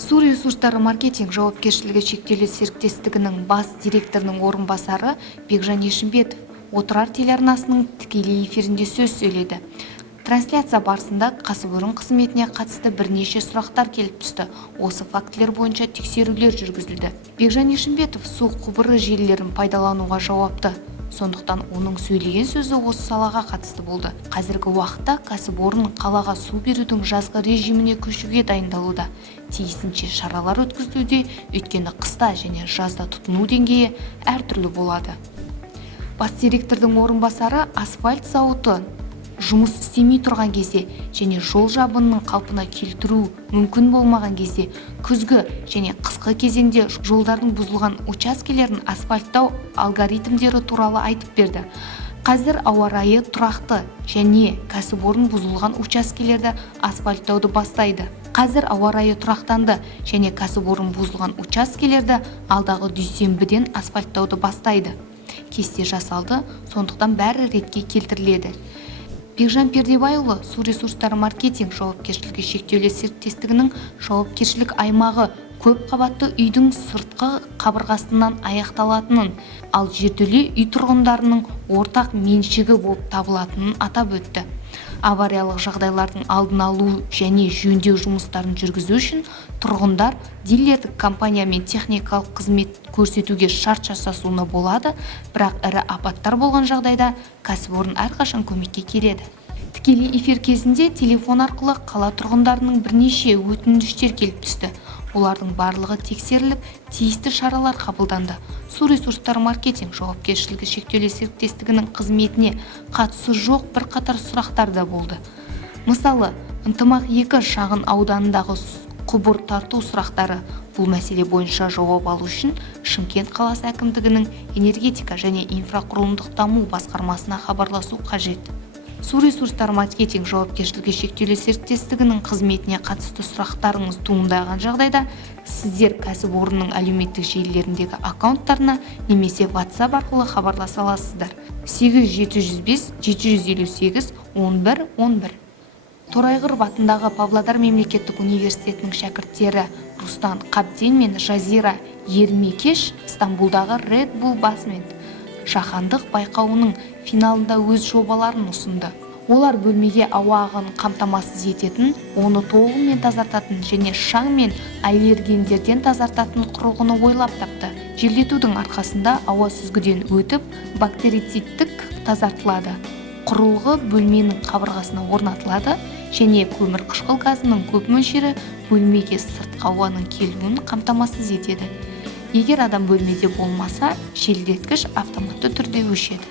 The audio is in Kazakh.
Су ресурстары маркетинг жауапкершілігі шектеулі серіктестігінің бас директорының орынбасары Бекжан Ешімбетов Отырар телеарнасының тікелей эфирінде сөз сөйледі. Трансляция барысында кәсіпорын қызметіне қатысты бірнеше сұрақтар келіп түсті. Осы фактілер бойынша тексерулер жүргізілді. Бекжан Ешімбетов су құбыры желілерін пайдалануға жауапты. Сондықтан оның сөйлеген сөзі осы салаға қатысты болды. Қазіргі уақытта кәсіпорын қалаға су берудің жазғы режиміне көшуге дайындалуда. Тиісінше шаралар өткізілуде, өйткені қыста және жазда тұтыну деңгейі әртүрлі болады. Бас директордың орынбасары асфальт зауыты жұмыс істемей тұрған кезде және жол жабынының қалпына келтіру мүмкін болмаған кезде күзгі және қысқы кезеңде жолдардың бұзылған учаскелерін асфальттау алгоритмдері туралы айтып берді. Қазір ауа райы тұрақты және кәсіпорын бұзылған учаскелерді асфальттауды бастайды. Қазір ауа райы тұрақтанды және кәсіпорын бұзылған учаскелерді алдағы дүйсенбіден асфальттауды бастайды. Кесте жасалды, сондықтан бәрі ретке келтіріледі. Бекжан Пердебайұлы су ресурстары маркетинг жауапкершілігі шектеулі серіктестігінің жауапкершілік аймағы көп қабатты үйдің сыртқы қабырғасынан аяқталатынын, ал жертөле үй тұрғындарының ортақ меншігі болып табылатынын атап өтті. Авариялық жағдайлардың алдын алу және жөндеу жұмыстарын жүргізу үшін тұрғындар дилерлік компаниямен техникалық қызмет көрсетуге шарт жасасуына болады, бірақ ірі апаттар болған жағдайда кәсіпорын әрқашан көмекке келеді. Тікелей эфир кезінде телефон арқылы қала тұрғындарының бірнеше өтініштер келіп түсті. Олардың барлығы тексеріліп, тиісті шаралар қабылданды. Су ресурстары маркетинг жауапкершілігі шектеулі серіктестігінің қызметіне қатысы жоқ бірқатар сұрақтар да болды. Мысалы, ынтымақ 2 шағын ауданындағы құбыр тарту сұрақтары. Бұл мәселе бойынша жауап алу үшін Шымкент қаласы әкімдігінің энергетика және инфрақұрылымдық даму басқармасына хабарласу қажет. Су ресурстары маркетинг жауапкершілігі шектеулі серіктестігінің қызметіне қатысты сұрақтарыңыз туындаған жағдайда, сіздер кәсіпорынның әлеуметтік желілеріндегі аккаунттарына немесе WhatsApp арқылы хабарласа аласыздар. 8757581111. Торайғыров атындағы Павлодар мемлекеттік университетінің шәкірттері Рустан Қабден мен Жазира Ермекеш Стамбулдағы Red Bull Basement жаһандық байқауының финалында өз жобаларын ұсынды. Олар бөлмеге ауа ағынын қамтамасыз ететін, оны толығымен тазартатын және шаң мен аллергендерден тазартатын құрылғыны ойлап тапты. Желдетудің арқасында ауа сүзгіден өтіп, бактерицидтік тазартылады. Құрылғы бөлменің қабырғасына орнатылады және көмір қышқыл газының көп мөлшері бөлмеге сыртқы ауаның келуін қамтамасыз етеді. Егер адам бөлмеде болмаса, желдеткіш автоматты түрде өшеді.